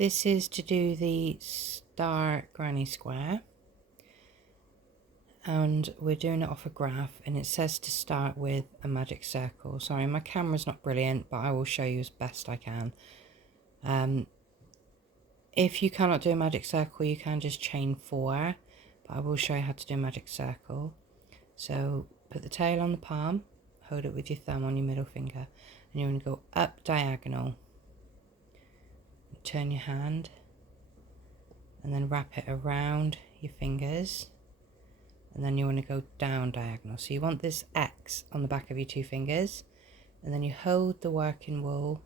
This is to do the star granny square, and we're doing it off a graph, and it says to start with a magic circle. Sorry, my camera's not brilliant, but I will show you as best I can. If you cannot do a magic circle, you can just chain 4, but I will show you how to do a magic circle. So put the tail on the palm, hold it with your thumb on your middle finger, and you're going to go up diagonal. Turn your hand and then wrap it around your fingers, and then you want to go down diagonal. So you want this X on the back of your 2 fingers, and then you hold the working wool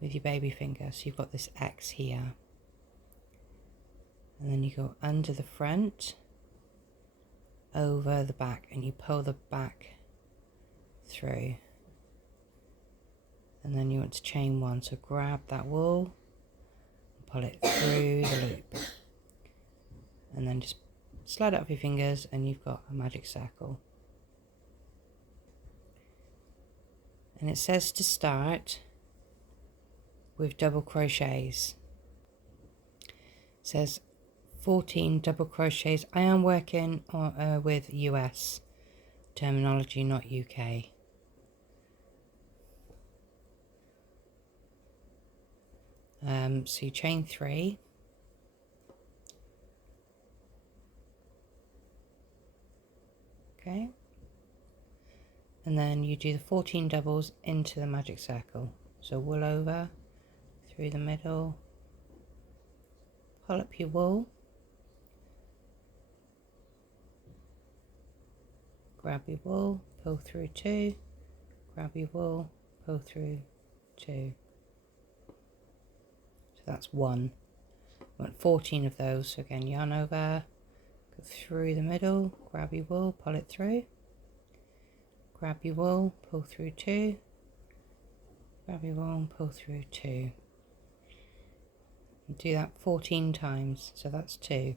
with your baby finger, so you've got this X here, and then you go under the front, over the back, and you pull the back through, and then you want to chain 1. So grab that wool, pull it through the loop, and then just slide it off your fingers, and you've got a magic circle. And it says to start with double crochets. It says 14 double crochets. I am working on, with US terminology, not UK. So you chain 3, okay, and then you do the 14 doubles into the magic circle. So wool over, through the middle, pull up your wool, grab your wool, pull through 2, grab your wool, pull through 2. So that's 1. You want 14 of those. So again, yarn over, go through the middle, grab your wool, pull it through, grab your wool, pull through 2, grab your wool and pull through 2. And do that 14 times, so that's 2.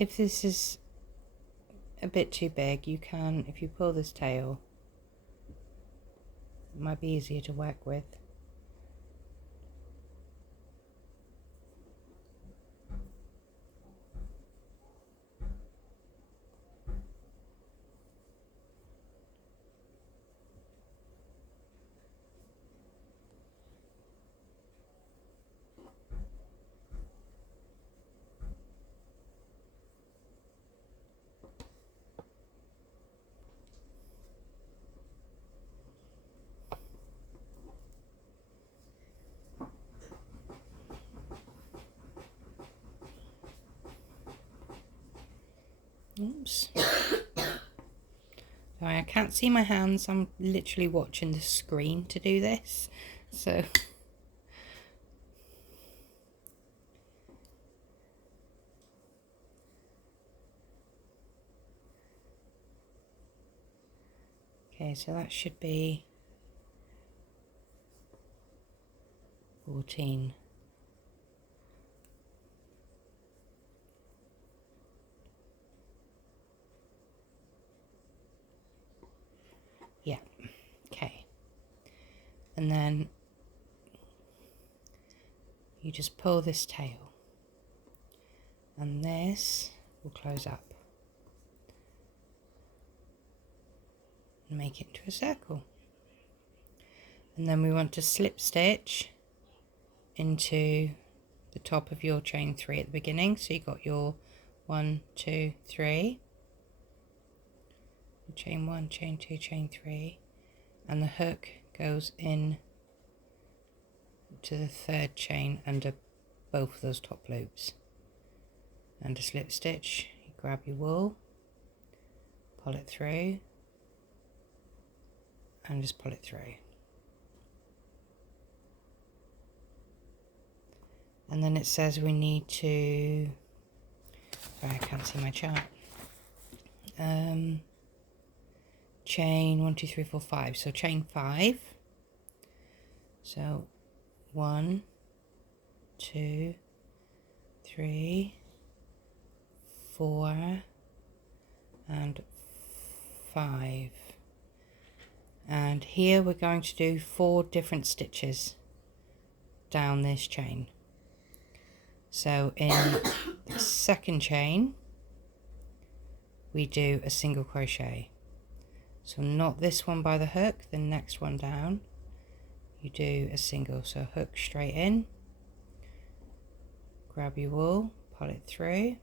If this is a bit too big, you can, if you pull this tail, it might be easier to work with. Oops. Sorry, I can't see my hands. I'm literally watching the screen to do this. So okay, so that should be 14. Yeah, okay. And then you just pull this tail, and this will close up and make it into a circle. And then we want to slip stitch into the top of your chain 3 at the beginning. So you got your 1, 2, 3, chain 1, chain 2, chain 3, and the hook goes in to the third chain under both of those top loops, and a slip stitch. You grab your wool, pull it through, and just pull it through. And then it says we need to, sorry, I can't see my chart, chain 1 2 3 4 5, so chain 5, so 1 2 3 4 and 5, and here we're going to do 4 different stitches down this chain. So in the second chain we do a single crochet, so not this one by the hook, the next one down you do a single, so hook straight in, grab your wool, pull it through,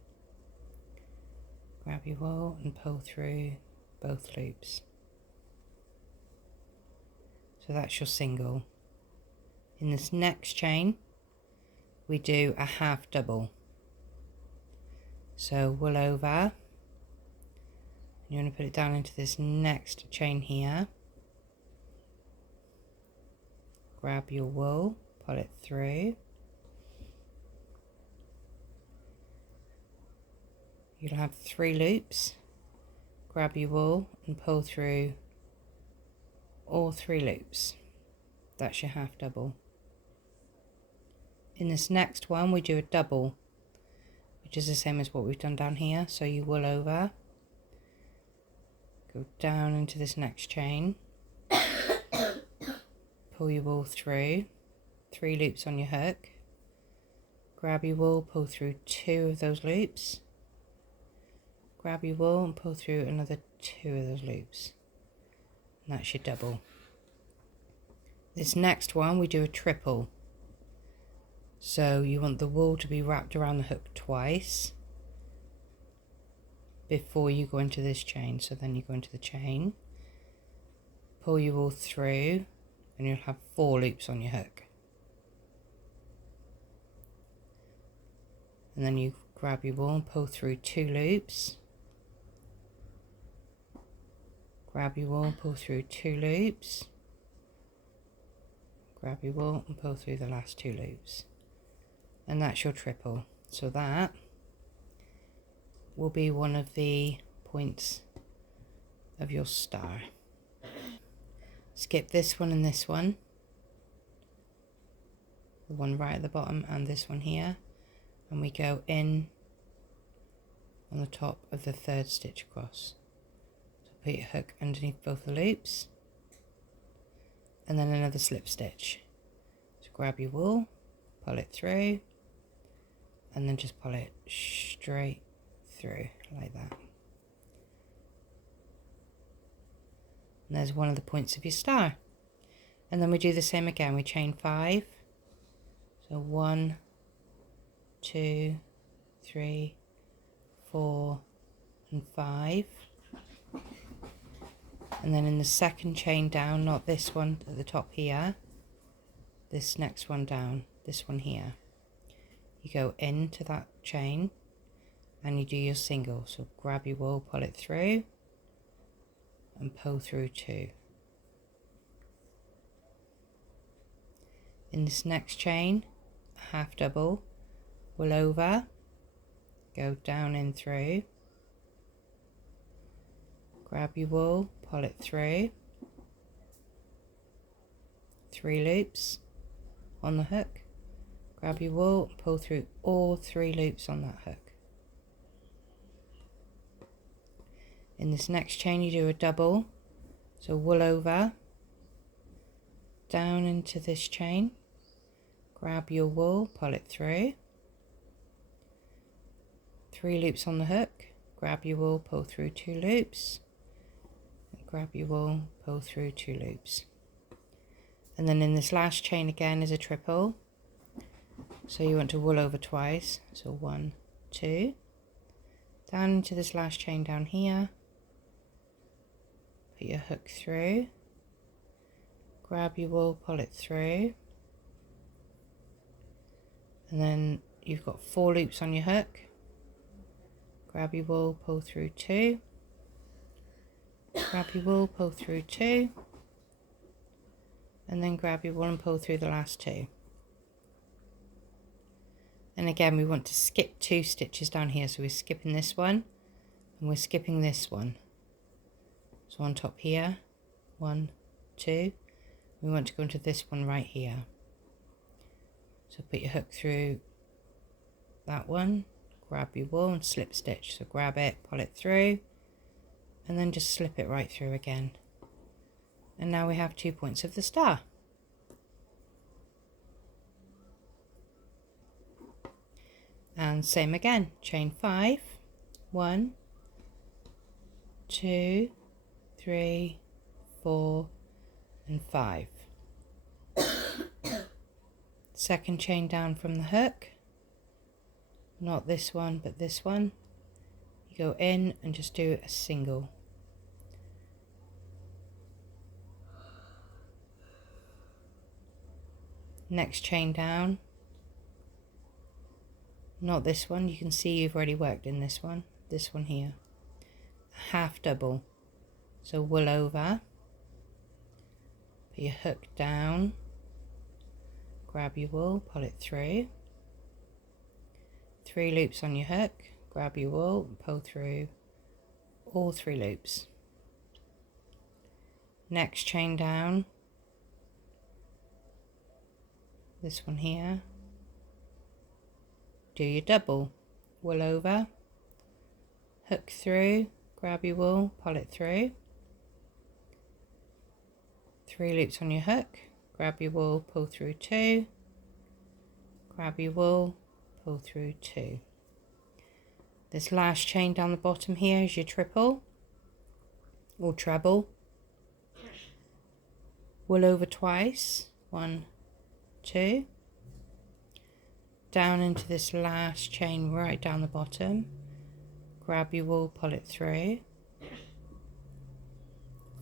grab your wool and pull through both loops. So that's your single. In this next chain we do a half double, so wool over, you want to put it down into this next chain here, grab your wool, pull it through, you'll have 3 loops, grab your wool and pull through all 3 loops. That's your half double. In this next one we do a double, which is the same as what we've done down here, so you wool over, go down into this next chain, pull your wool through, 3 loops on your hook, grab your wool, pull through 2 of those loops, grab your wool and pull through another 2 of those loops, and that's your double. This next one we do a triple, so you want the wool to be wrapped around the hook twice before you go into this chain. So then you go into the chain, pull your wool through, and you'll have 4 loops on your hook, and then you grab your wool and pull through 2 loops, grab your wool and pull through 2 loops, grab your wool and pull through the last 2 loops, and that's your triple. So that will be one of the points of your star. Skip this one and this one, the one right at the bottom and this one here, and we go in on the top of the 3rd stitch across. So put your hook underneath both the loops, and then another slip stitch. So grab your wool, pull it through, and then just pull it straight through like that. And there's one of the points of your star. And then we do the same again, we chain 5, so 1 2 3 4 and 5, and then in the second chain down, not this one at the top here, this next one down, this one here, you go into that chain and you do your single, so grab your wool, pull it through and pull through 2. In this next chain, a half double, wool over, go down in through, grab your wool, pull it through, 3 loops on the hook, grab your wool, pull through all 3 loops on that hook. In this next chain you do a double, so wool over, down into this chain, grab your wool, pull it through, 3 loops on the hook, grab your wool, pull through 2 loops, grab your wool, pull through 2 loops. And then in this last chain again is a triple, so you want to wool over twice, so 1 2, down into this last chain down here, put your hook through, grab your wool, pull it through, And then you've got 4 loops on your hook. Grab your wool, pull through 2. Grab your wool, pull through 2. And then grab your wool and pull through the last 2. And again, we want to skip 2 stitches down here. So we're skipping this one and we're skipping this one. So on top here, 1, 2. We want to go into this one right here. So put your hook through that one, grab your wool and slip stitch. So grab it, pull it through, and then just slip it right through again. And now we have 2 points of the star. And same again, chain 5, 1, 2, 3, 4, and 5. Second chain down from the hook, not this one but this one. You go in and just do a single. Next chain down, not this one. You can see you've already worked in this one here. Half double. So wool over, put your hook down, grab your wool, pull it through, 3 loops on your hook, grab your wool and pull through all 3 loops. Next chain down, this one here, do your double, wool over, hook through, grab your wool, pull it through, 3 loops on your hook, grab your wool, pull through 2, grab your wool, pull through 2. This last chain down the bottom here is your triple or treble. Wool over twice, 1, 2. Down into this last chain right down the bottom, grab your wool, pull it through,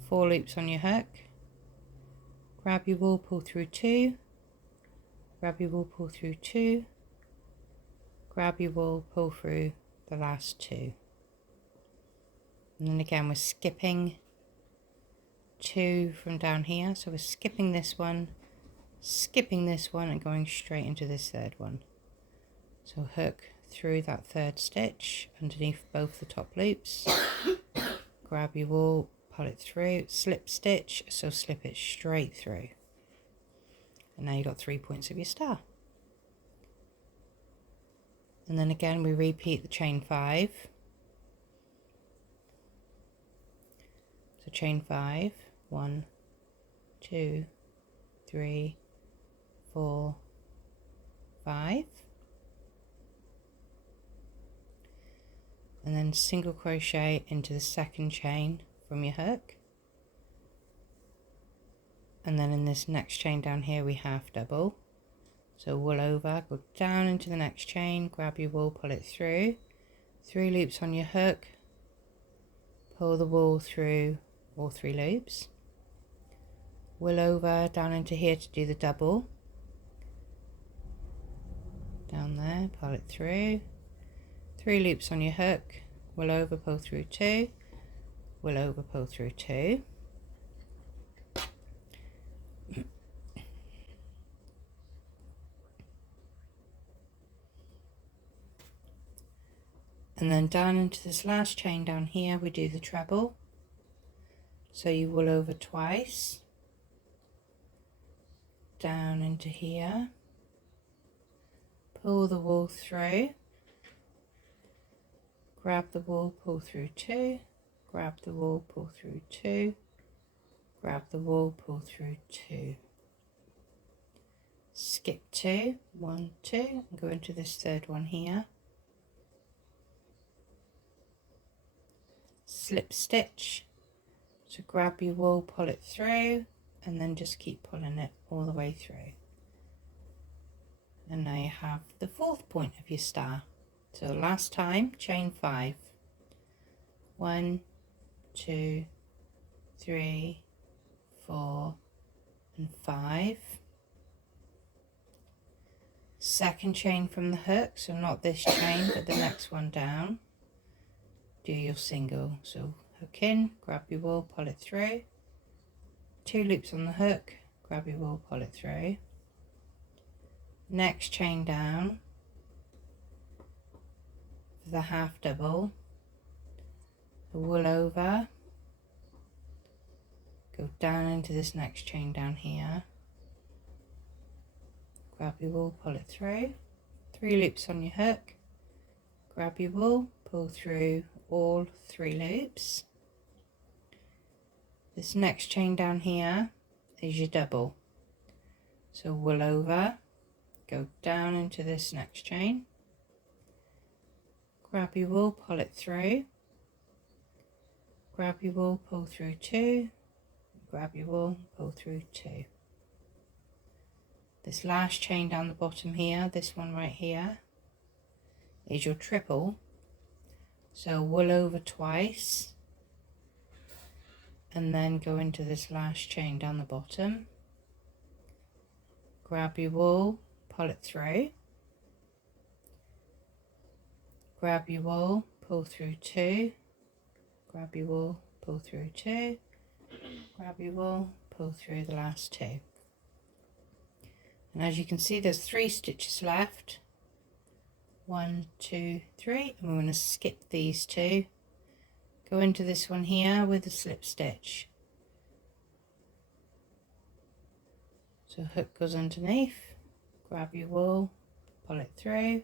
4 loops on your hook, grab your wool, pull through 2, grab your wool, pull through 2, grab your wool, pull through the last 2. And then again we're skipping 2 from down here, so we're skipping this one and going straight into this third one. So hook through that third stitch underneath both the top loops, grab your wool, pull it through, slip stitch, so slip it straight through. And now you've got 3 points of your star. And then again we repeat the chain 5. So chain 5, 1, 2, 3, 4, 5. And then single crochet into the second chain from your hook. And then in this next chain down here we half double. So wool over, go down into the next chain, grab your wool, pull it through, 3 loops on your hook, pull the wool through all 3 loops, wool over, down into here to do the double, down there, pull it through, 3 loops on your hook, wool over, pull through 2, wool over, pull through 2. And then down into this last chain down here we do the treble. So you wool over twice, down into here, pull the wool through, grab the wool, pull through 2, grab the wool, pull through 2, grab the wool, pull through 2. Skip 2, 1, 2, and go into this third one here. Slip stitch, so grab your wool, pull it through, and then just keep pulling it all the way through. And now you have the 4th point of your star. So last time, chain 5. 1, 2, 3, 4, and 5. second chain from the hook, so not this chain but the next one down, do your single. So hook in, grab your wool, pull it through, 2 loops on the hook, grab your wool, pull it through, next chain down for the half double, the wool over, go down into this next chain down here, grab your wool, pull it through, 3 loops on your hook, grab your wool, pull through all 3 loops. This next chain down here is your double, so wool over, go down into this next chain, grab your wool, pull it through, grab your wool, pull through 2, grab your wool, pull through 2. This last chain down the bottom here, this one right here, is your triple, so wool over twice, and then go into this last chain down the bottom, grab your wool, pull it through, grab your wool, pull through 2, grab your wool, pull through 2, grab your wool, pull through the last 2. And as you can see, there's 3 stitches left. 1, 2, 3, and we're going to skip these 2. Go into this one here with a slip stitch. So hook goes underneath, grab your wool, pull it through,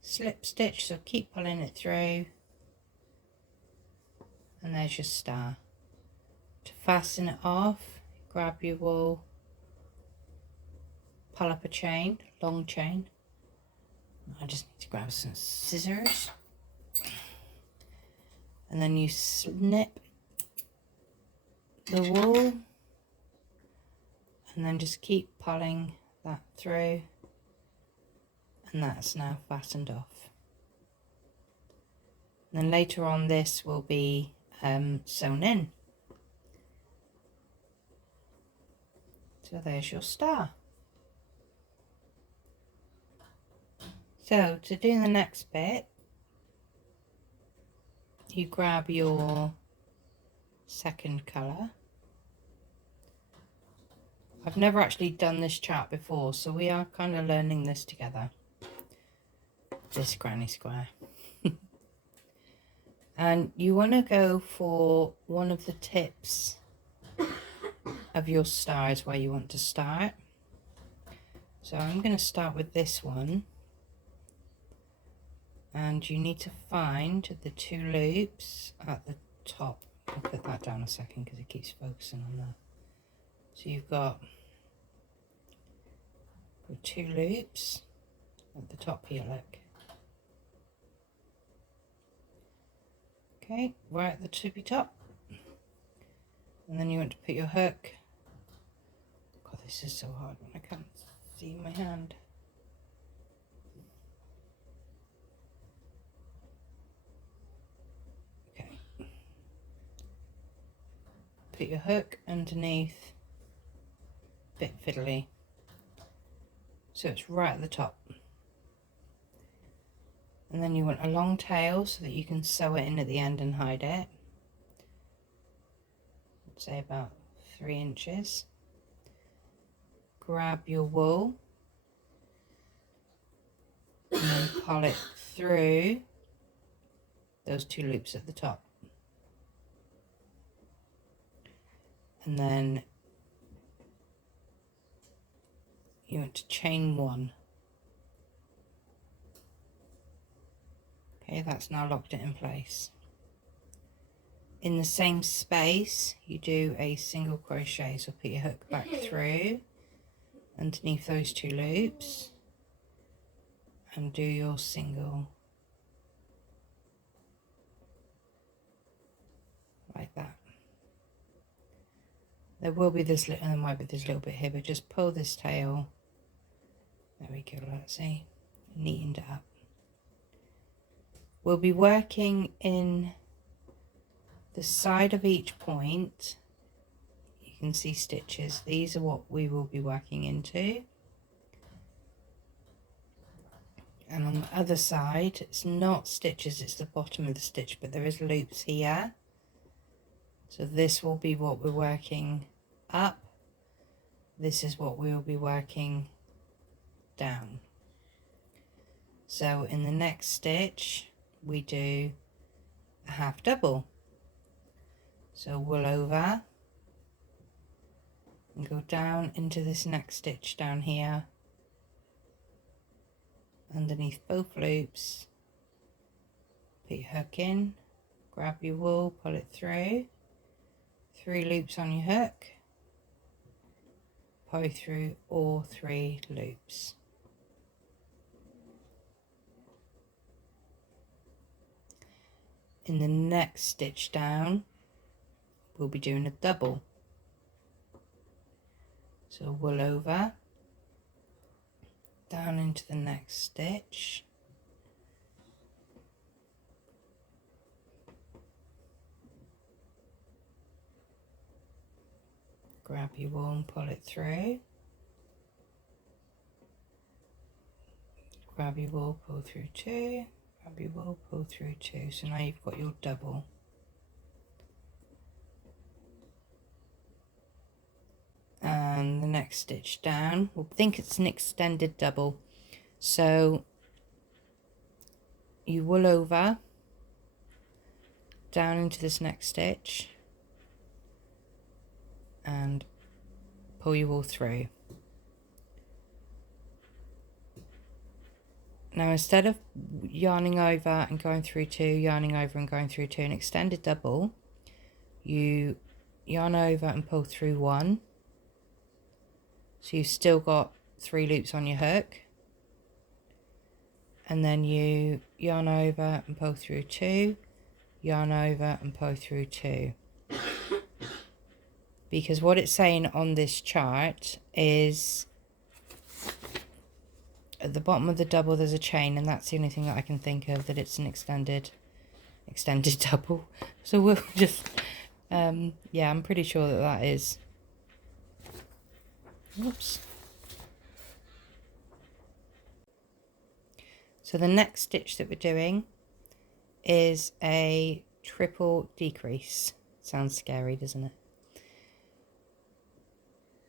slip stitch, so keep pulling it through, and there's your star. To fasten it off, grab your wool, pull up a chain, long chain. I just need to grab some scissors, and then you snip the wool, and then just keep pulling that through, and that's now fastened off. And then later on this will be sewn in. So there's your star. So to do the next bit, you grab your second colour. I've never actually done this chart before, so we are kind of learning this together. This granny square. And you want to go for one of the tips of your stars where you want to start. So I'm going to start with this one. And you need to find the 2 loops at the top. I'll put that down a second because it keeps focusing on that. So you've got 2 loops at the top here, look. Okay, right at the tippy top. And then you want to put your hook. God, this is so hard when I can't see my hand. Put your hook underneath, bit fiddly, so it's right at the top. And then you want a long tail so that you can sew it in at the end and hide it. Let's say about 3 inches. Grab your wool and then pull it through those 2 loops at the top. And then you want to chain 1. Okay, that's now locked it in place. In the same space, you do a single crochet, so put your hook back through underneath those 2 loops and do your single like that. There will be this little, and there might be this little bit here, but just pull this tail. There we go, let's see. Neatened it up. We'll be working in the side of each point. You can see stitches. These are what we will be working into. And on the other side, it's not stitches, it's the bottom of the stitch, but there is loops here. So this will be what we're working up. This is what we will be working down. So in the next stitch, we do a half double. So wool over and go down into this next stitch down here, underneath both loops, put your hook in, grab your wool, pull it through, 3 loops on your hook, pull through all 3 loops. In the next stitch down, we'll be doing a double. So wool over, down into the next stitch, grab your wool and pull it through, grab your wool, pull through 2, grab your wool, pull through 2. So now you've got your double. And the next stitch down, we'll think it's an extended double. So you wool over, down into this next stitch, and pull your wool through. Now instead of yarning over and going through 2, yarning over and going through 2, an extended double, you yarn over and pull through 1. So you've still got 3 loops on your hook, and then you yarn over and pull through 2, yarn over and pull through 2. Because what it's saying on this chart is at the bottom of the double there's a chain, and that's the only thing that I can think of that it's an extended double. So we'll just yeah, I'm pretty sure that that is. Oops. So the next stitch that we're doing is a triple decrease. Sounds scary, doesn't it?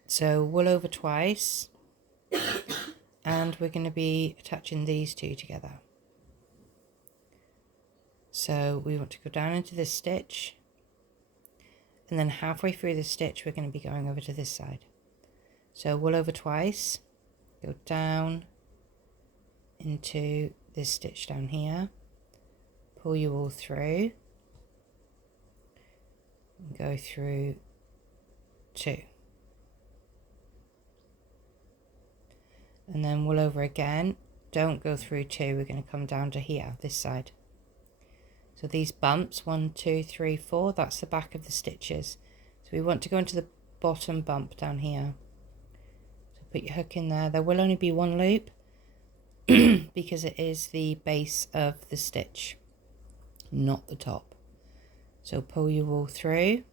So wool over twice, and we're going to be attaching these 2 together. So we want to go down into this stitch, and then halfway through the stitch we're going to be going over to this side. So wool over twice, go down into this stitch down here, pull your wool through, and go through 2. And then wool over again, don't go through 2, we're going to come down to here, this side. So these bumps, 1, 2, 3, 4, that's the back of the stitches. So we want to go into the bottom bump down here. Put your hook in there. There will only be 1 loop because it is the base of the stitch, not the top. So pull your wool through,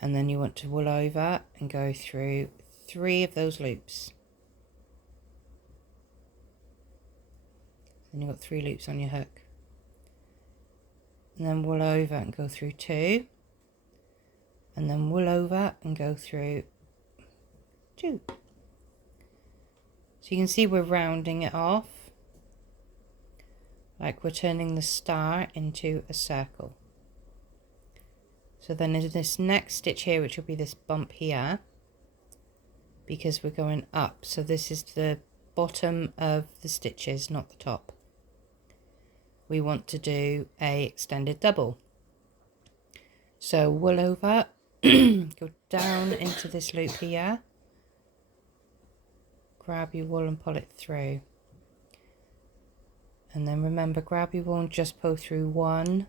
and then you want to wool over and go through 3 of those loops. Then you've got 3 loops on your hook. And then wool over and go through 2, and then wool over and go through 2. So you can see we're rounding it off, like we're turning the star into a circle. So then in this next stitch here, which will be this bump here, because we're going up, so this is the bottom of the stitches, not the top, we want to do a extended double. So wool over, go down into this loop here, grab your wool and pull it through, and then remember, grab your wool and just pull through 1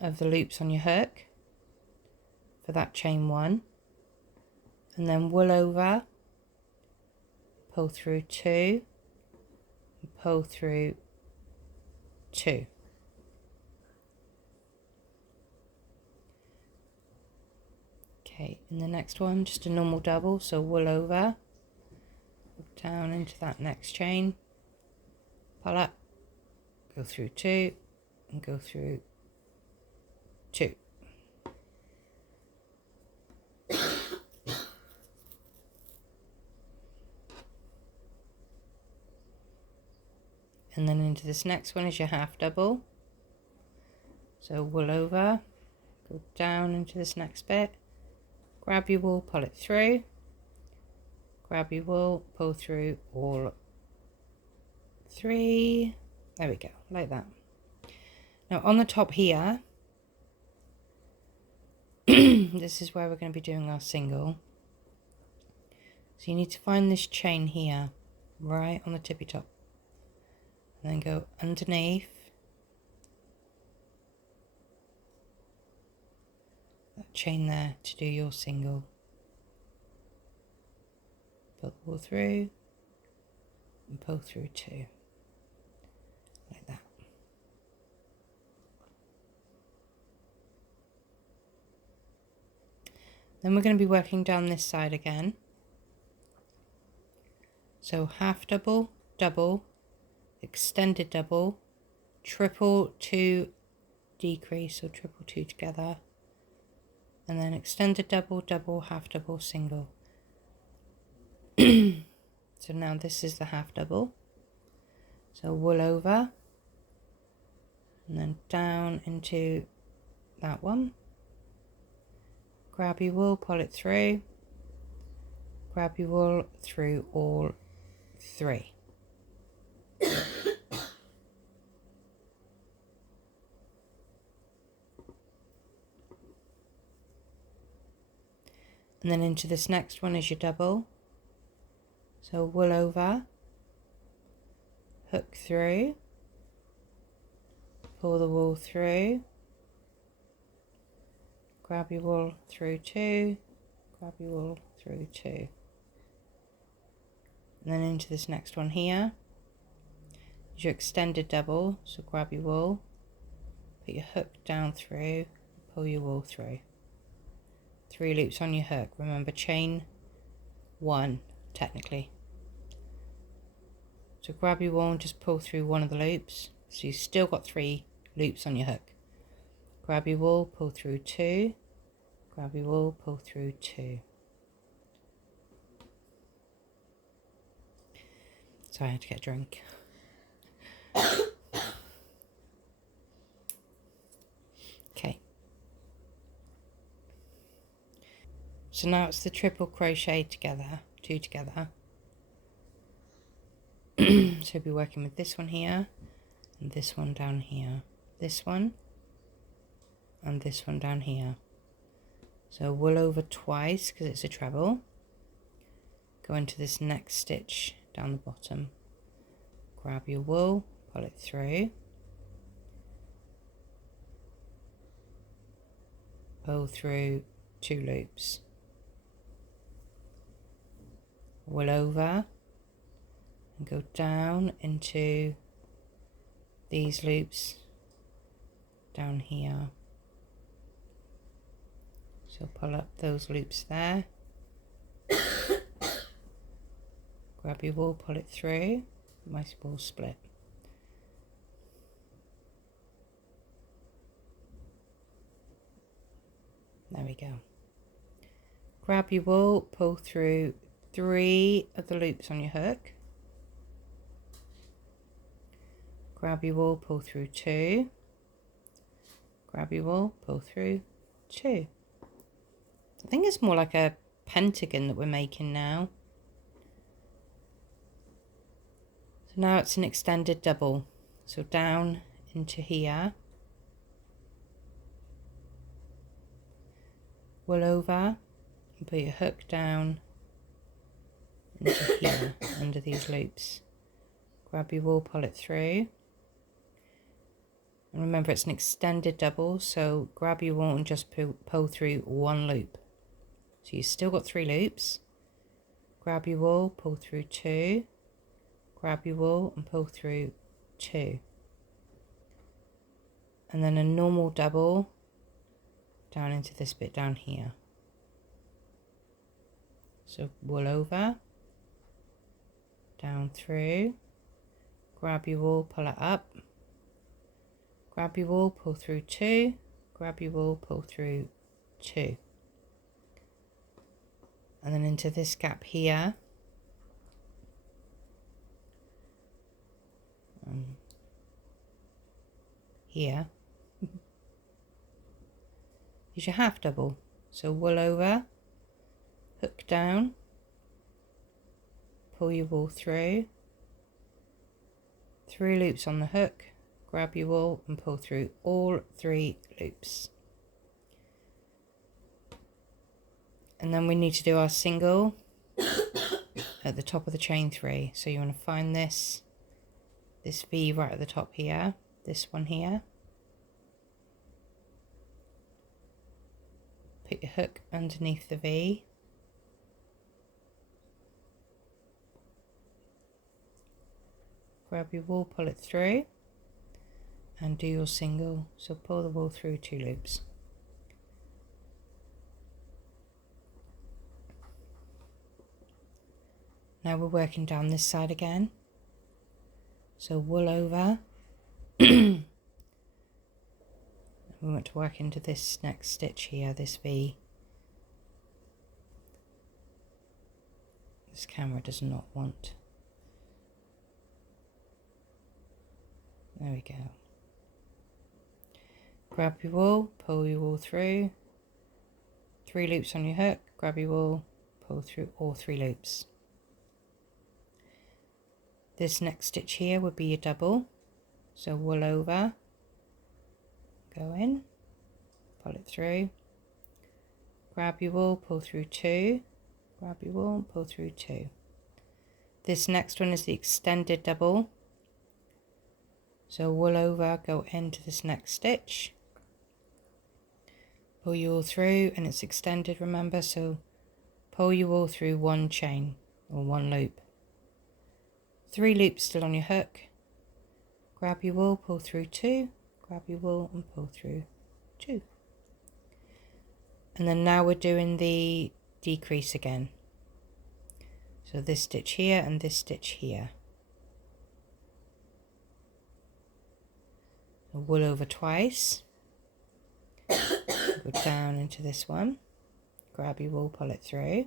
of the loops on your hook for that chain 1, and then wool over, pull through 2, and pull through 2. Okay, in the next one, just a normal double, so wool over, down into that next chain, pull up, go through 2 and go through 2. And then into this next one is your half double. So wool over, go down into this next bit, grab your wool, pull it through, grab your wool, pull through all 3. There we go, like that. Now on the top here, this is where we're going to be doing our single. So you need to find this chain here, right on the tippy top. And then go underneath that chain there to do your single. Pull the wool through and pull through 2. Like that. Then we're going to be working down this side again. So half double, double, extended double, triple 2 decrease, or triple 2 together, and then extended double, double, half double, single. So now this is the half double. So wool over and then down into that one, grab your wool, pull it through, grab your wool through all 3. And then into this next one is your double. So wool over, hook through, pull the wool through, grab your wool through 2, grab your wool through 2. And then into this next one here is your extended double. So grab your wool, put your hook down through, pull your wool through. 3 loops on your hook. Remember, chain 1 technically. So grab your wool and just pull through one of the loops. So you've still got 3 loops on your hook. Grab your wool, pull through 2. Grab your wool, pull through 2. Sorry, I had to get a drink. Okay. So now it's the triple crochet together, 2 together. So we'll be working with this one here, and this one down here. This one, and this one down here. So wool over twice, because it's a treble. Go into this next stitch down the bottom. Grab your wool, pull it through. Pull through 2 loops. Wool over and go down into these loops down here. So pull up those loops there. Grab your wool, pull it through. My wool split. There we go. Grab your wool, pull through 3 of the loops on your hook. Grab your wool, pull through 2. Grab your wool, pull through 2. I think it's more like a pentagon that we're making now. So now it's an extended double. So down into here. Wool over and put your hook down into here under these loops. Grab your wool, pull it through. And remember, it's an extended double, so grab your wool and just pull through 1 loop. So you've still got 3 loops. Grab your wool, pull through 2. Grab your wool and pull through 2. And then a normal double down into this bit down here. So wool over, down through, grab your wool, pull it up, grab your wool, pull through 2, grab your wool, pull through 2, and then into this gap here, here is your half double. So wool over, hook down, pull your wool through, 3 loops on the hook, grab your wool and pull through all 3 loops. And then we need to do our single at the top of the chain 3. So you want to find this V right at the top here, this one here. Put your hook underneath the V. Grab your wool, pull it through, and do your single. So pull the wool through 2 loops. Now we're working down this side again. So wool over. We want to work into this next stitch here, this V. This camera does not want. There we go. Grab your wool, pull your wool through, 3 loops on your hook, grab your wool, pull through all 3 loops. This next stitch here would be your double. So wool over, go in, pull it through, grab your wool, pull through 2, grab your wool, pull through 2. This next one is the extended double. So wool over, go into this next stitch, pull your wool through, and it's extended, remember, so pull your wool through 1 chain or 1 loop. 3 loops still on your hook, grab your wool, pull through 2, grab your wool and pull through 2. And then now we're doing the decrease again. So this stitch here and this stitch here. So wool over twice, go down into this one, grab your wool, pull it through,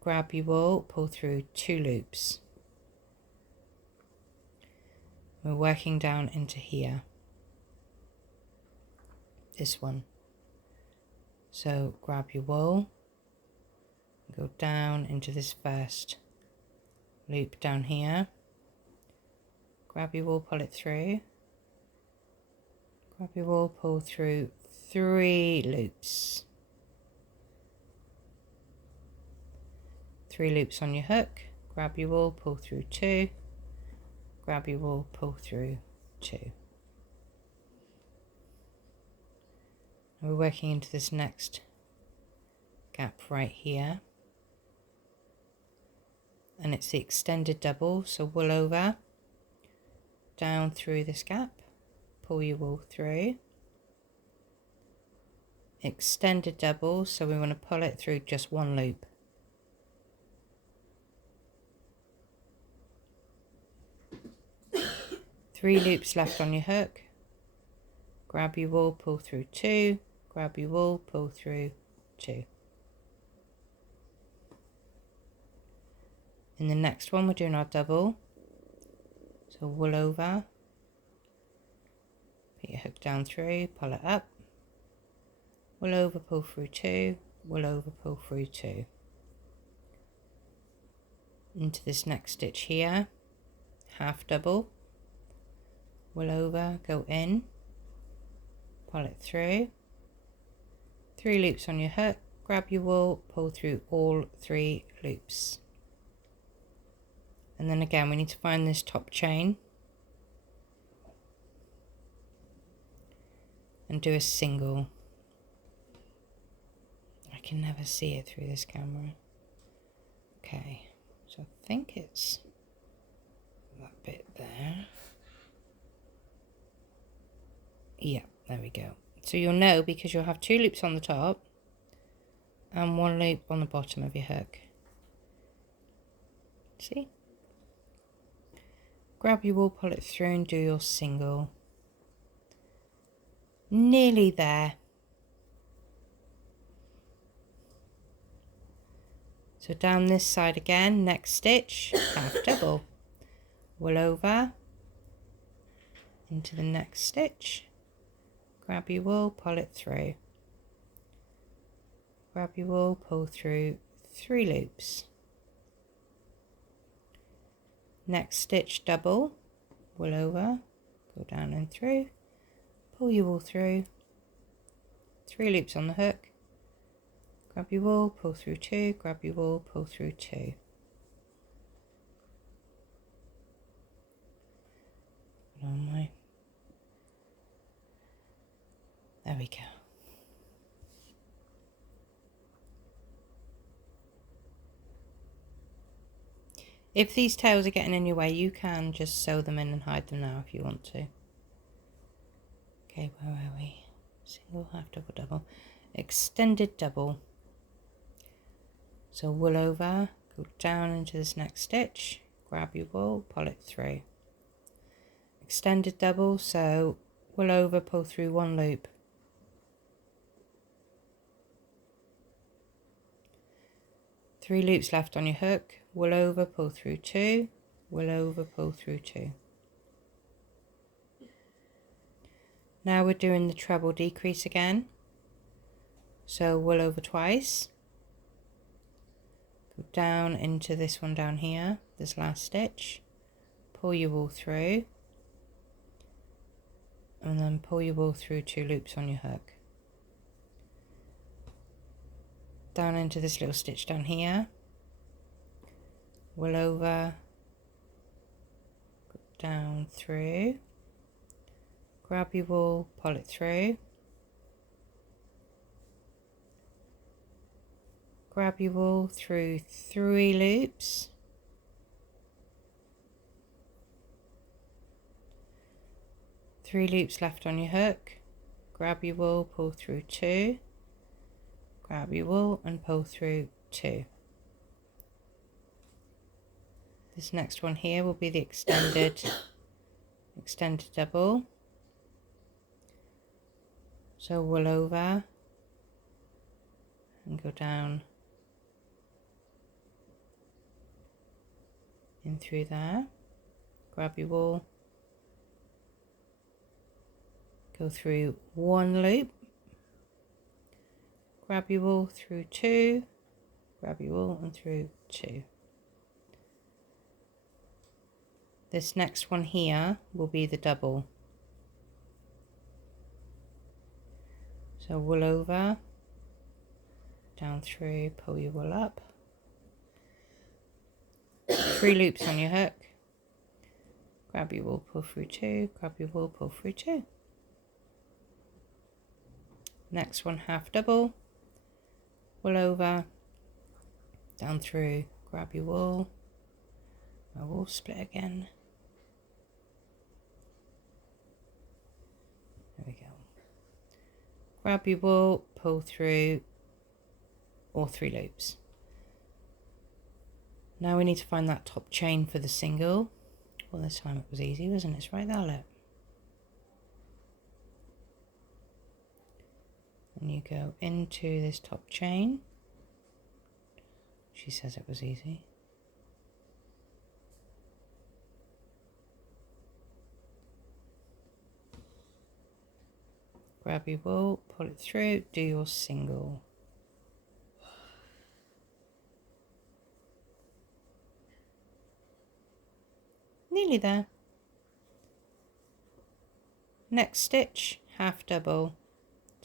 grab your wool, pull through 2 loops. We're working down into here, this one. So grab your wool, go down into this first loop down here, grab your wool, pull it through, grab your wool, pull through 3 loops. 3 loops on your hook, grab your wool, pull through 2, grab your wool, pull through 2. And we're working into this next gap right here, and it's the extended double. So wool over, down through this gap, pull your wool through, extended double, so we want to pull it through just 1 loop. Three loops left on your hook, grab your wool, pull through 2, grab your wool, pull through 2. In the next one we're doing our double, so wool over, put your hook down through, pull it up, wool over, pull through 2, wool over, pull through 2. Into this next stitch here, half double, wool over, go in, pull it through, 3 loops on your hook, grab your wool, pull through all 3 loops. And then again we need to find this top chain and do a single. I can never see it through this camera. Okay, so I think it's that bit there. Yeah, there we go. So you'll know because you'll have 2 loops on the top and 1 loop on the bottom of your hook. See? Grab your wool, pull it through and do your single. Nearly there. So down this side again, next stitch, half double, wool over, into the next stitch, grab your wool, pull it through, grab your wool, pull through 3 loops, next stitch double, wool over, go down and through, pull your wool through, 3 loops on the hook, grab your wool, pull through 2, grab your wool, pull through 2. Put on my, there we go. If these tails are getting in your way, you can just sew them in and hide them now if you want to. Okay, where are we? Single, half, double, double. Extended double. So wool over, go down into this next stitch, grab your wool, pull it through. Extended double, so wool over, pull through 1 loop. Three loops left on your hook, wool over, pull through 2, wool over, pull through 2. Now we're doing the treble decrease again. So wool over twice. Go down into this one down here, this last stitch, pull your wool through, and then pull your wool through 2 loops on your hook. Down into this little stitch down here, wool over, go down through, grab your wool, pull it through, grab your wool through 3 loops, three loops left on your hook, grab your wool, pull through 2, grab your wool and pull through 2. This next one here will be the extended double. So wool over and go down in through there, grab your wool, go through 1 loop, grab your wool through 2, grab your wool and through 2. This next one here will be the double. So wool over, down through, pull your wool up, 3 loops on your hook, grab your wool, pull through 2, grab your wool, pull through 2. Next one half double, wool over, down through, grab your wool, my wool split again. There we go. Grab your wool, pull through all 3 loops. Now we need to find that top chain for the single. Well, this time it was easy, wasn't it? It's right there, look. And you go into this top chain. She says it was easy. Grab your wool, pull it through, do your single. Nearly there. Next stitch, half double.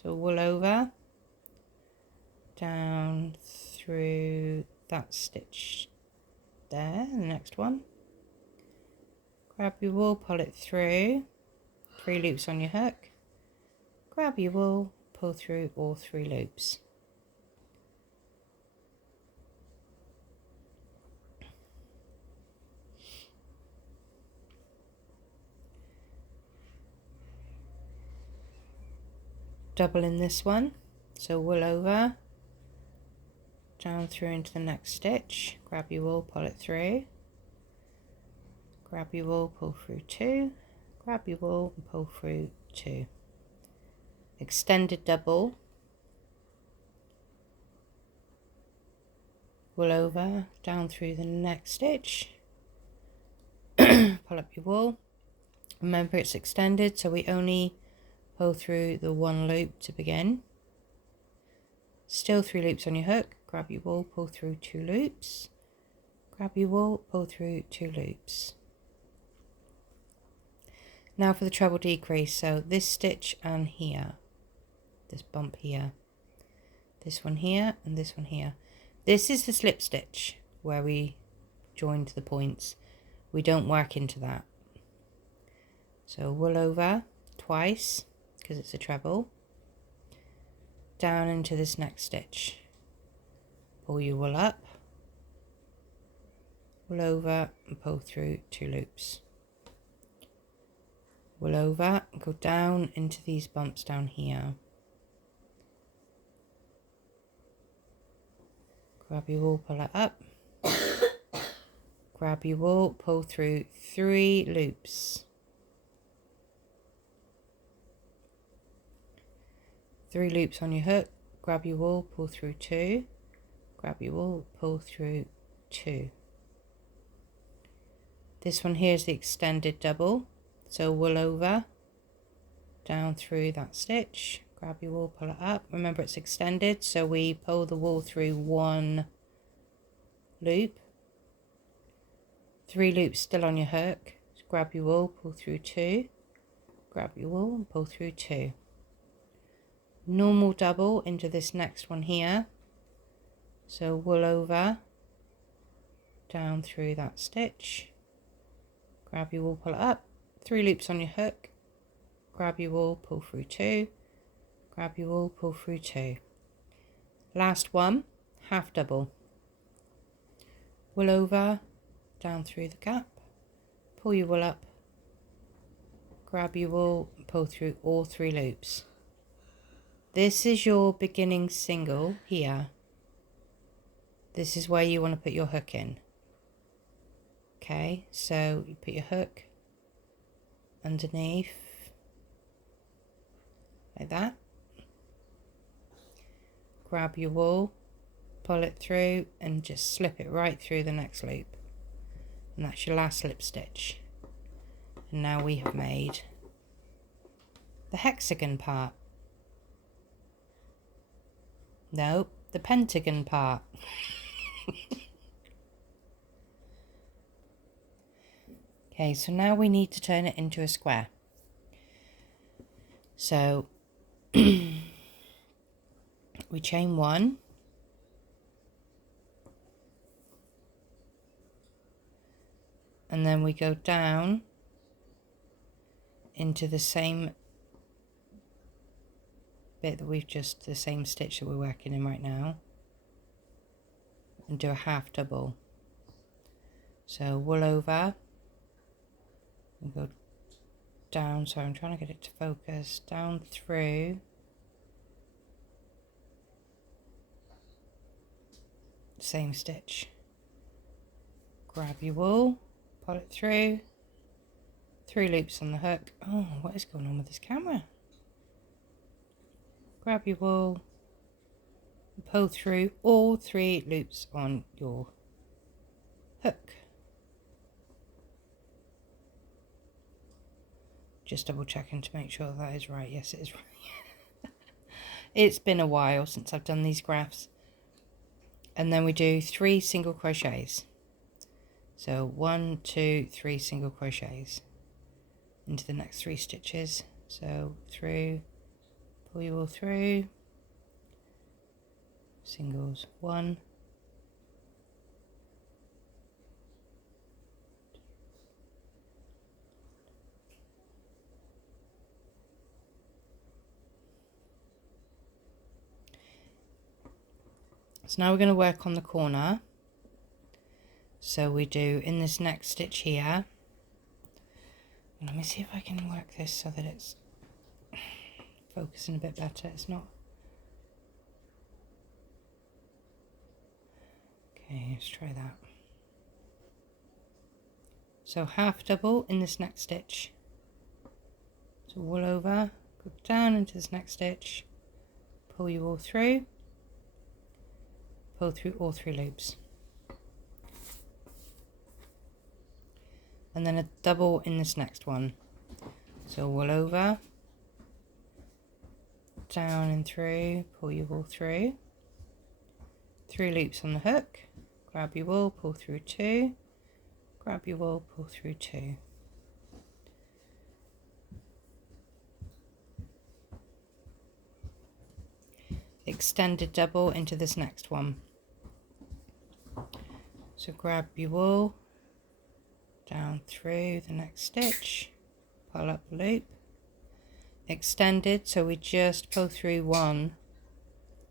So wool over, down through that stitch there, the next one. Grab your wool, pull it through, 3 loops on your hook. Grab your wool, pull through all 3 loops. Double in this one, so wool over, down through into the next stitch, grab your wool, pull it through, grab your wool, pull through 2, grab your wool and pull through 2. Extended double, wool over, down through the next stitch, pull up your wool. Remember it's extended, so we only pull through the 1 loop to begin. Still 3 loops on your hook, grab your wool, pull through 2 loops, grab your wool, pull through 2 loops. Now for the treble decrease, so this stitch and here, this bump here, this one here and this one here. This is the slip stitch where we joined the points. We don't work into that. So wool over twice because it's a treble, down into this next stitch, pull your wool up, wool over and pull through 2 loops, wool over and go down into these bumps down here, grab your wool, pull it up, grab your wool, pull through 3 loops, 3 loops on your hook, grab your wool, pull through 2, grab your wool, pull through 2. This one here is the extended double, so wool over, down through that stitch, grab your wool, pull it up. Remember it's extended, so we pull the wool through 1 loop, 3 loops still on your hook, so grab your wool, pull through 2, grab your wool and pull through 2. Normal double into this next one here, so wool over, down through that stitch, grab your wool, pull it up, 3 loops on your hook, grab your wool, pull through 2, grab your wool, pull through 2. Last one, half double, wool over, down through the gap, pull your wool up, grab your wool and pull through all 3 loops. This is your beginning single here. This is where you want to put your hook in. Okay, so you put your hook underneath like that, grab your wool, pull it through and just slip it right through the next loop, and that's your last slip stitch. And now we have made the hexagon part. No, the pentagon part. Okay, so now we need to turn it into a square. So we chain 1, and then we go down into the same bit that we've just, the same stitch that we're working in right now, and do a half double. So wool over and go down, so I'm trying to get it to focus, down through same stitch, grab your wool, pull it through, 3 loops on the hook. Oh, what is going on with this camera? Grab your wool, and pull through all 3 loops on your hook. Just double checking to make sure that is right. Yes, it is right. It's been a while since I've done these graphs. And then we do 3 single crochets. So 1, 2, 3 single crochets into the next 3 stitches. So through, pull your wool through, singles, 1, so now we're going to work on the corner. So we do in this next stitch here, let me see if I can work this so that it's focusing a bit better. It's not. Okay, let's try that. So half double in this next stitch. So wool over, go down into this next stitch, pull your wool through, pull through all 3 loops. And then a double in this next one. So wool over, down and through, pull your wool through, 3 loops on the hook, grab your wool, pull through 2, grab your wool, pull through 2. Extended double into this next one. So grab your wool, down through the next stitch, pull up the loop, extended, so we just pull through 1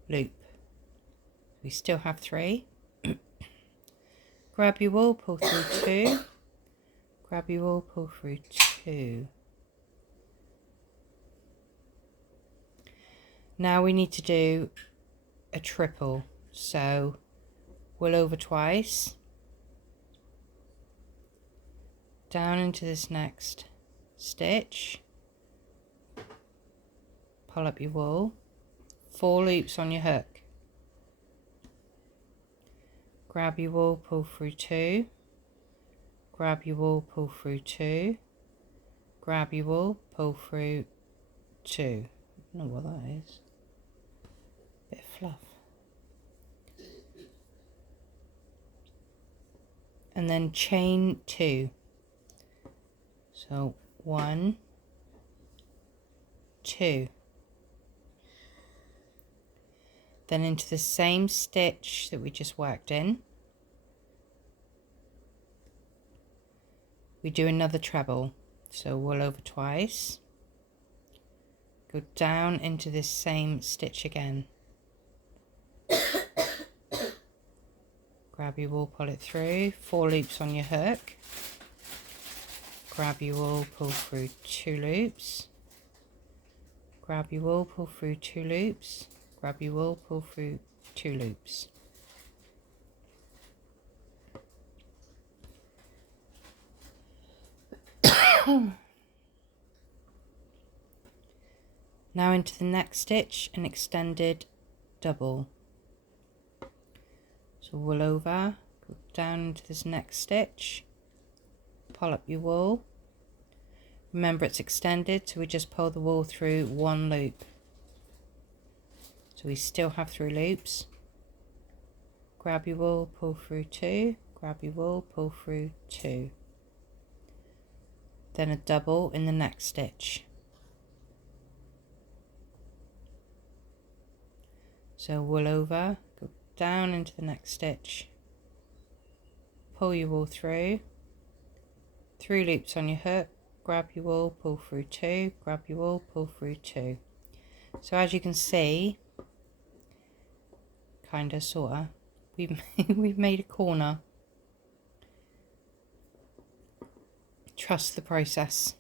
loop. We still have 3. Grab your wool, pull through 2, grab your wool, pull through 2. Now we need to do a triple, so wool over twice, down into this next stitch, pull up your wool, 4 loops on your hook, grab your wool, pull through 2, grab your wool, pull through 2, grab your wool, pull through 2. I don't know what that is. Bit of fluff. And then chain 2. So 1, 2. Then into the same stitch that we just worked in, we do another treble. So wool over twice, go down into this same stitch again, grab your wool, pull it through, 4 loops on your hook, grab your wool, pull through 2 loops, grab your wool, pull through 2 loops, grab your wool, pull through 2 loops. Now into the next stitch, an extended double. So wool over, go down into this next stitch, pull up your wool. Remember it's extended, so we just pull the wool through 1 loop. So we still have 3 loops. Grab your wool, pull through 2, grab your wool, pull through 2. Then a double in the next stitch. So wool over, go down into the next stitch, pull your wool through, 3 loops on your hook, grab your wool, pull through 2, grab your wool, pull through 2. So as you can see, kinda, sorta, we've made a corner. Trust the process.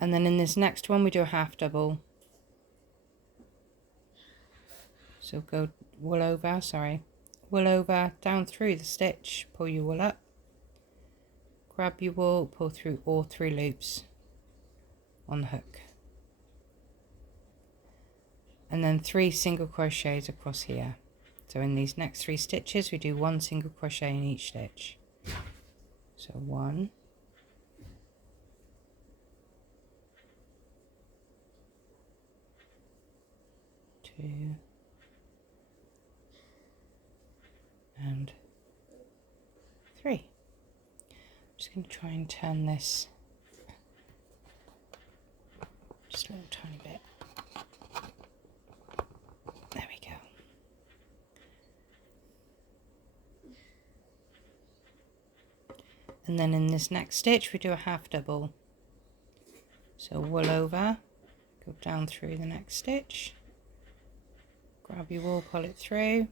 And then in this next one we do a half double. So go wool over, down through the stitch, pull your wool up, grab your wool, pull through all 3 loops on the hook. And then 3 single crochets across here. So in these next 3 stitches we do 1 single crochet in each stitch. So 1, 2, and 3. I'm just going to try and turn this just a little tiny bit. There we go. And then in this next stitch we do a half double. So wool over, go down through the next stitch, grab your wool, pull it through,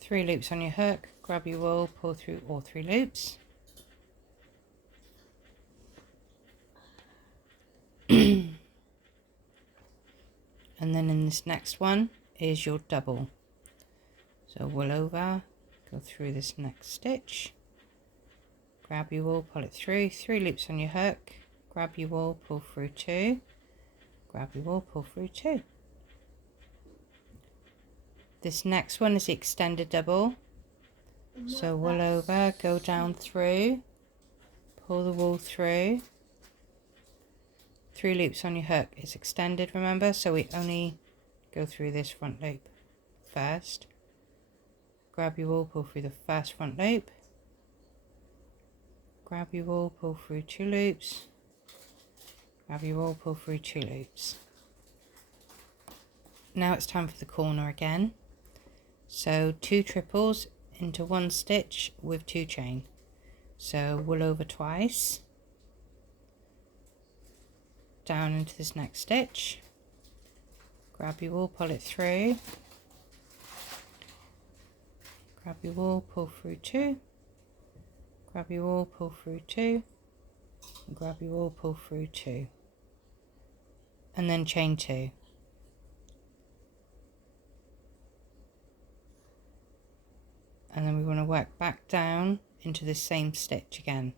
3 loops on your hook, grab your wool, pull through all 3 loops. And then in this next one is your double. So wool over, go through this next stitch, grab your wool, pull it through, 3 loops on your hook, grab your wool, pull through 2, grab your wool, pull through 2. This next one is the extended double, so wool over, go down through, pull the wool through, 3 loops on your hook. It's extended, remember, so we only go through this front loop first. Grab your wool, pull through the first front loop, grab your wool, pull through 2 loops, grab your wool, pull through 2 loops. Now it's time for the corner again, so 2 triples into 1 stitch with 2 chain. So wool over twice, down into this next stitch, grab your wool, pull it through, grab your wool, pull through 2, grab your wool, pull through 2, and grab your wool, pull through 2, and then chain 2. And then we want to work back down into the same stitch again.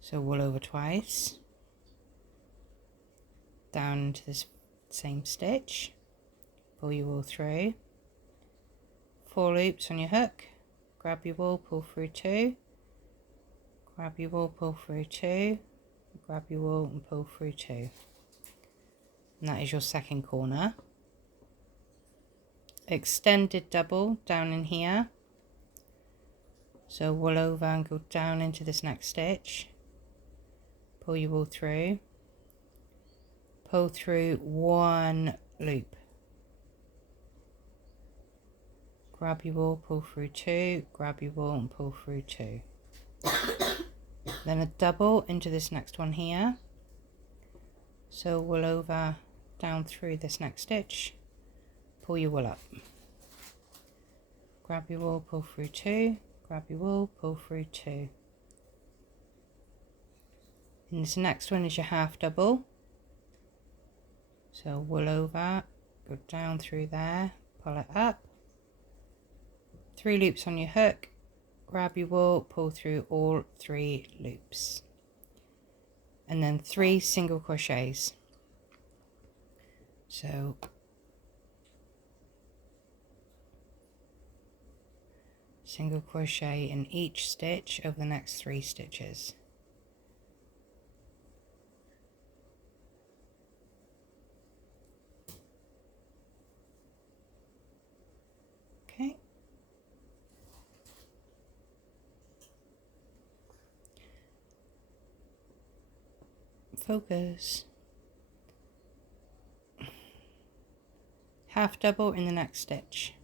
So wool over twice, down into this same stitch, pull your wool through, 4 loops on your hook, grab your wool, pull through 2, grab your wool, pull through 2, grab your wool and pull through 2. And that is your second corner. Extended double down in here. So wool over and go down into this next stitch, pull your wool through, pull through 1 loop, grab your wool, pull through 2, grab your wool and pull through 2. Then a double into this next one here, so wool over, down through this next stitch, pull your wool up, grab your wool, pull through 2, grab your wool, pull through 2. And this next one is your half double. So wool over, go down through there, pull it up, 3 loops on your hook, grab your wool, pull through all 3 loops. And then 3 single crochets. So single crochet in each stitch over the next 3 stitches. Okay. Focus. Half double in the next stitch.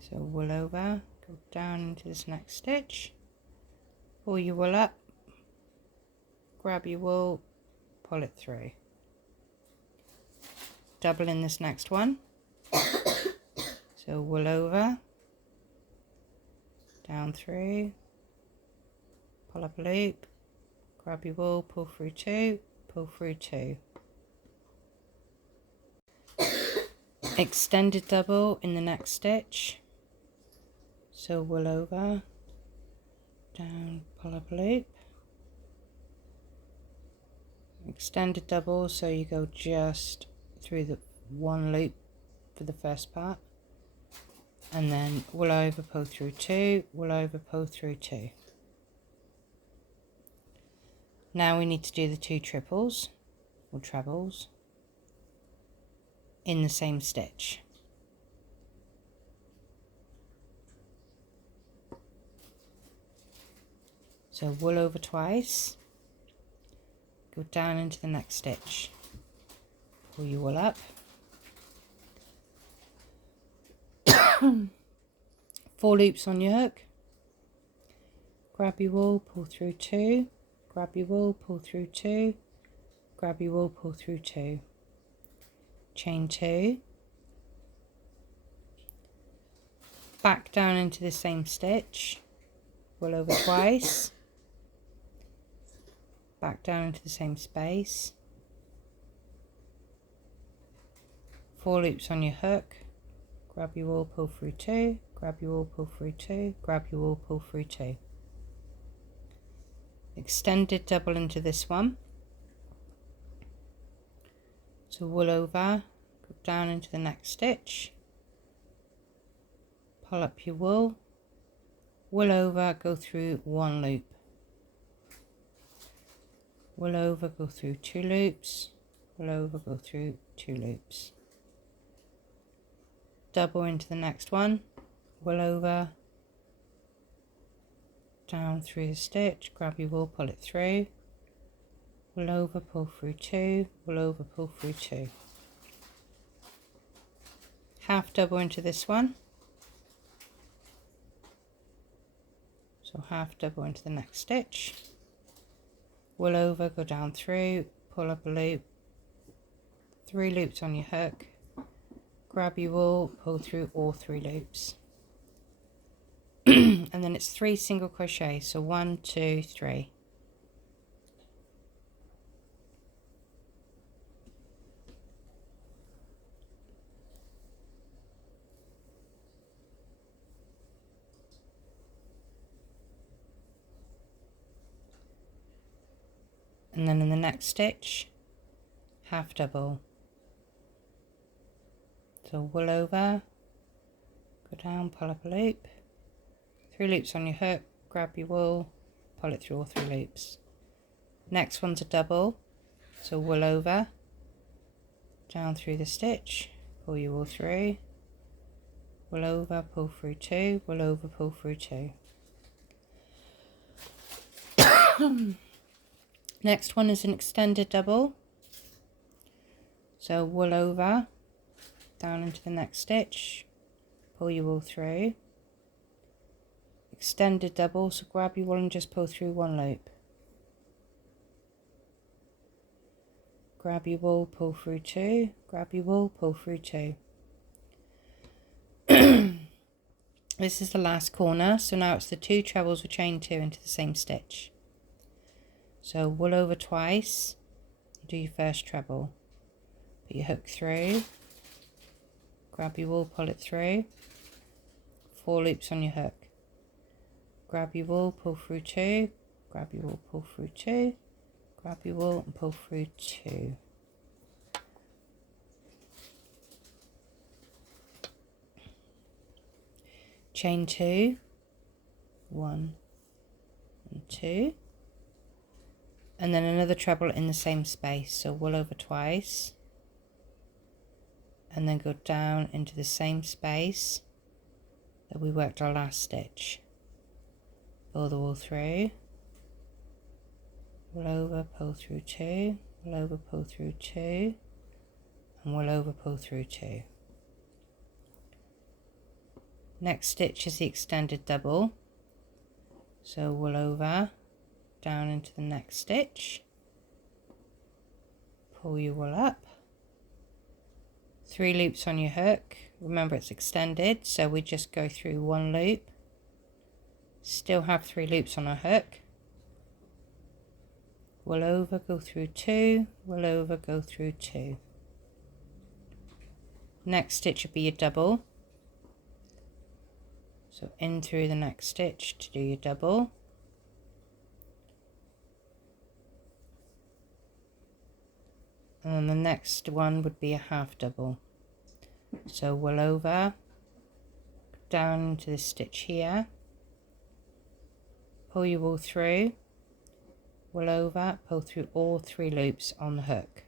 So wool over, go down into this next stitch, pull your wool up, grab your wool, pull it through. Double in this next one. So wool over, down through, pull up a loop, grab your wool, pull through 2, pull through 2. Extended double in the next stitch. So wool over, down, pull up a loop, extended double, so you go just through the 1 loop for the first part, and then wool over, pull through 2, wool over, pull through 2. Now we need to do the 2 triples or trebles in the same stitch. So wool over twice, go down into the next stitch, pull your wool up, 4 loops on your hook, grab your wool, pull through 2, grab your wool, pull through 2, grab your wool, pull through 2, chain 2, back down into the same stitch, wool over twice, back down into the same space, 4 loops on your hook, grab your wool, pull through 2, grab your wool, pull through 2, grab your wool, pull through 2. Extended double into this one. So wool over, go down into the next stitch, pull up your wool, wool over, go through 1 loop, wool over, go through 2 loops, wool over, go through 2 loops, double into the next one, wool over, down through the stitch, grab your wool, pull it through, wool over, pull through 2, wool over, pull through 2. Half double into this one, so half double into the next stitch, wool over, go down through, pull up a loop, 3 loops on your hook, grab your wool, pull through all 3 loops. And then it's 3 single crochet, so 1, 2, 3. And then in the next stitch, half double. So wool over, go down, pull up a loop, 3 loops on your hook, grab your wool, pull it through all 3 loops. Next one's a double, so wool over, down through the stitch, pull your wool through, wool over, pull through 2, wool over, pull through 2. Next one is an extended double, so wool over, down into the next stitch, pull your wool through, extended double, so grab your wool and just pull through 1 loop, grab your wool, pull through 2, grab your wool, pull through 2. This is the last corner, so now it's the 2 trebles with chain 2 into the same stitch. So wool over twice, do your first treble, put your hook through, grab your wool, pull it through, 4 loops on your hook, grab your wool, pull through 2, grab your wool, pull through 2, grab your wool and pull through 2. Chain 2, 1 and 2, and then another treble in the same space, so wool over twice, and then go down into the same space that we worked our last stitch, pull the wool through, wool over, pull through 2, wool over, pull through 2, and wool over, pull through 2. Next stitch is the extended double, so wool over, down into the next stitch, pull your wool up, 3 loops on your hook, remember it's extended, so we just go through 1 loop, still have 3 loops on our hook, wool over, go through 2, wool over, go through 2. Next stitch will be your double, so in through the next stitch to do your double, and then the next one would be a half double, so wool over, down into the stitch here, pull your wool through, wool over, pull through all 3 loops on the hook,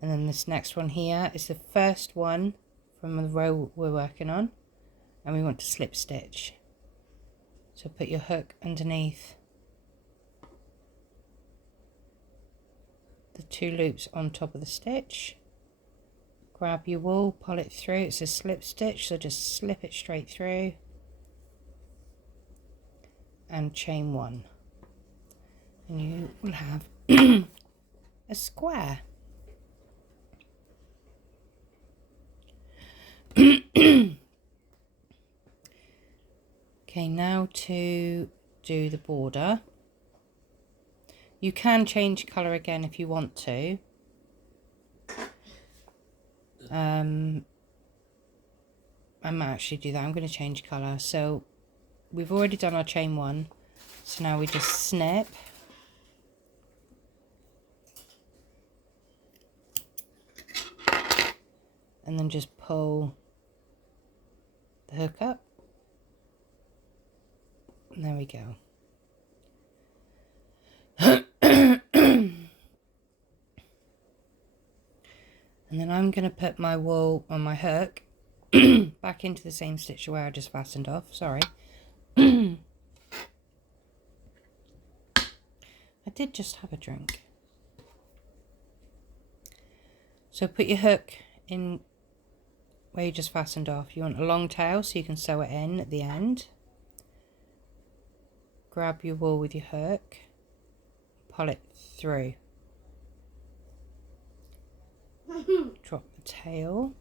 and then this next one here is the first one from the row we're working on, and we want to slip stitch, so put your hook underneath the 2 loops on top of the stitch, grab your wool, pull it through, it's a slip stitch, so just slip it straight through and chain 1, and you will have a square. Okay, now to do the border. You can change colour again if you want to. I might actually do that. I'm going to change colour. So we've already done our chain 1. So now we just snip. And then just pull the hook up. And there we go. And then I'm going to put my wool on my hook back into the same stitch where I just fastened off. Sorry. I did just have a drink. So put your hook in where you just fastened off. You want a long tail so you can sew it in at the end. Grab your wool with your hook, pull it through. Drop the tail.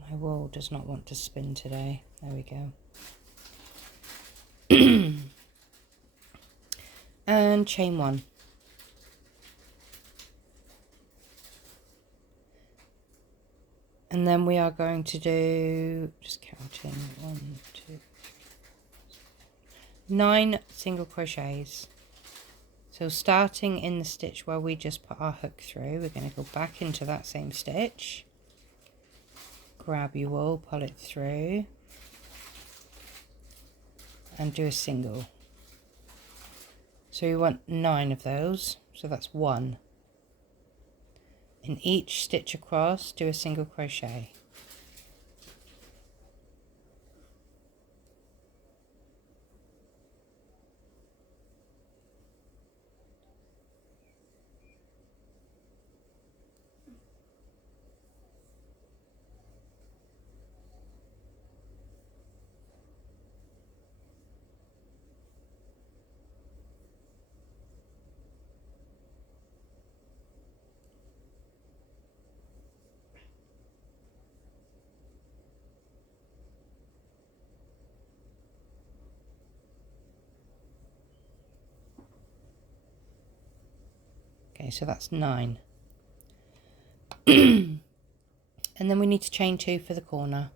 My wool does not want to spin today. There we go. And chain 1. And then we are going to do, just counting, 1, 2, 3, 9 single crochets. So starting in the stitch where we just put our hook through, we're going to go back into that same stitch, grab your wool, pull it through, and do a single. So we want 9 of those, so that's 1. In each stitch across, do a single crochet. Okay, so that's 9. And then we need to chain 2 for the corner.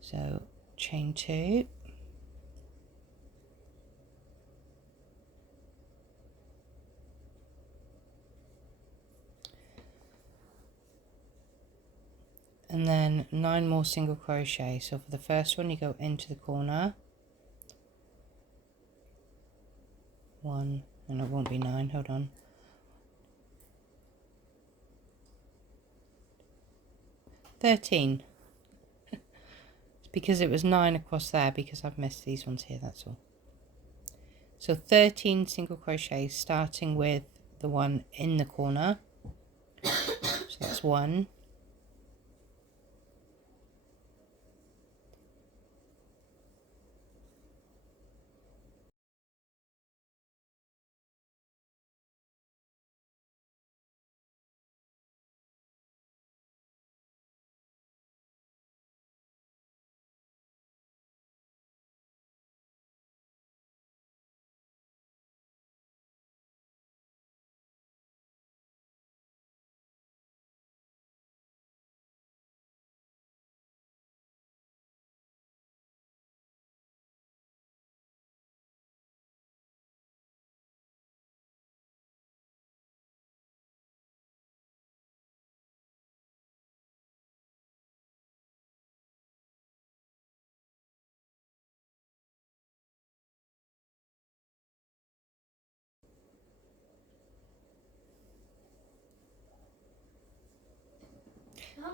So chain 2. And then 9 more single crochet. So for the first one you go into the corner. 1, and it won't be 9, hold on. 13. It's because it was 9 across there, because I've missed these ones here, that's all. So 13 single crochets, starting with the one in the corner. So that's 1.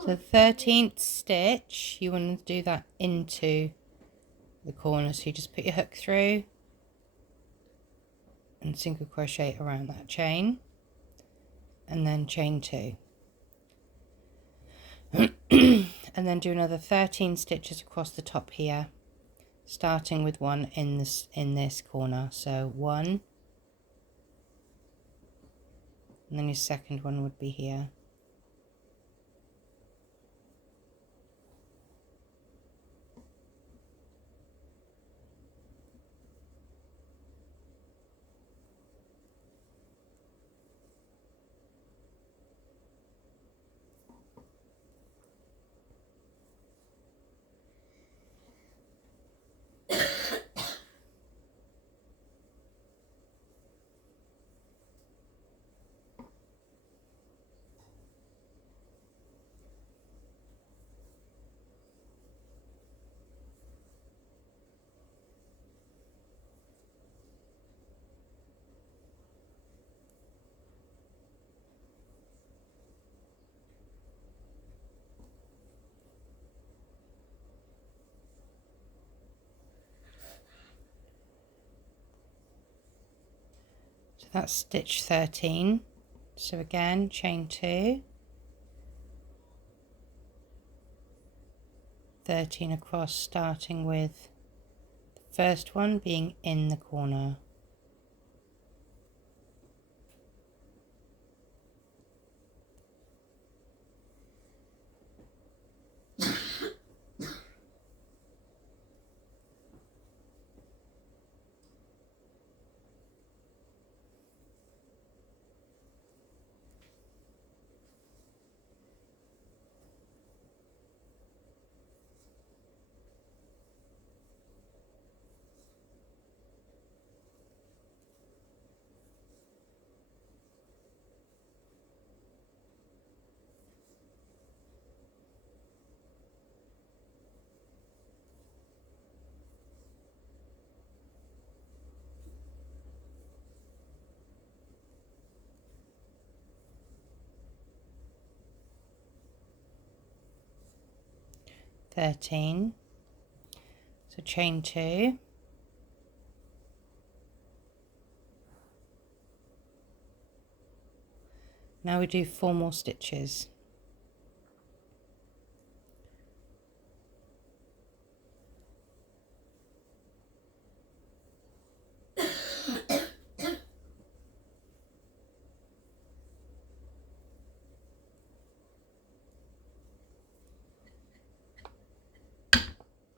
So the 13th stitch, you want to do that into the corner. So you just put your hook through and single crochet around that chain, and then chain 2. And then do another 13 stitches across the top here, starting with 1 in this corner. So 1, and then your second one would be here. that's stitch 13. So again, chain 2, 13 across, starting with the first one being in the corner. So chain 2, now we do 4 more stitches.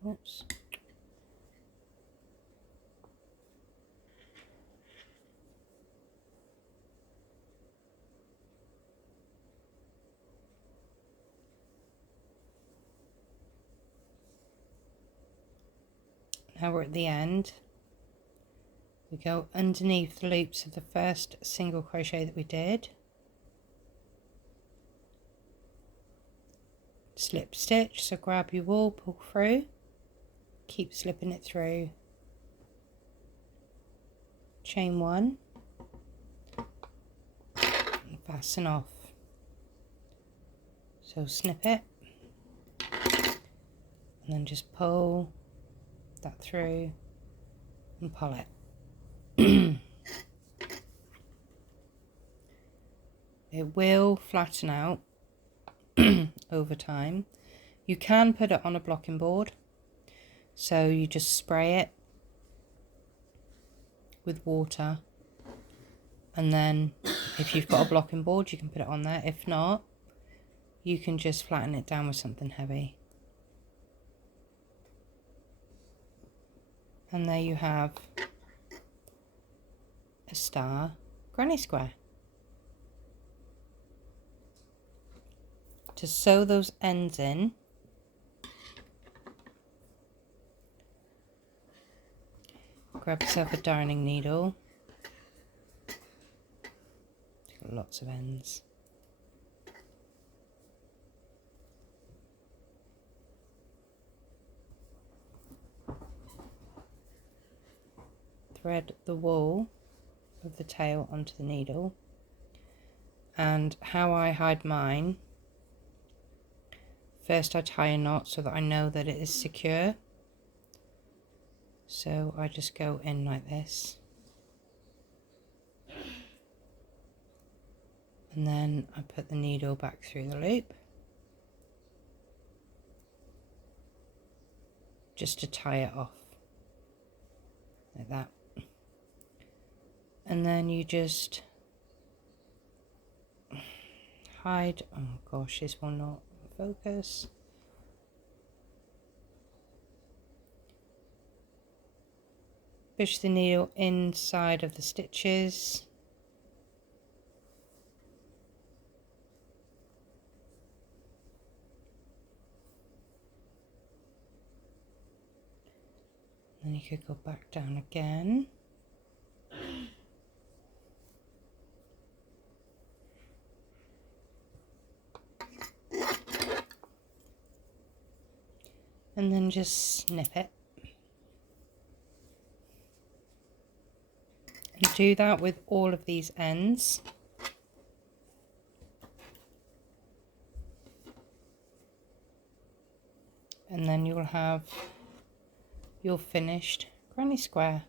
Oops. Now we're at the end. We go underneath the loops of the first single crochet that we did, slip stitch, so grab your wool, pull through, keep slipping it through, chain 1 and fasten off. So snip it and then just pull that through and pull it. It will flatten out over time. You can put it on a blocking board, so you just spray it with water, and then if you've got a blocking board you can put it on there. If not, you can just flatten it down with something heavy. And there you have a star granny square. To sew those ends in, grab yourself a darning needle. It's got lots of ends. Thread the wool of the tail onto the needle, and how I hide mine, first I tie a knot so that I know that it is secure. So I just go in like this, and then I put the needle back through the loop just to tie it off like that. And then you just hide, oh gosh, this will not focus. Push the needle inside of the stitches. Then you could go back down again. And then just snip it. And do that with all of these ends. And then you'll have your finished granny square.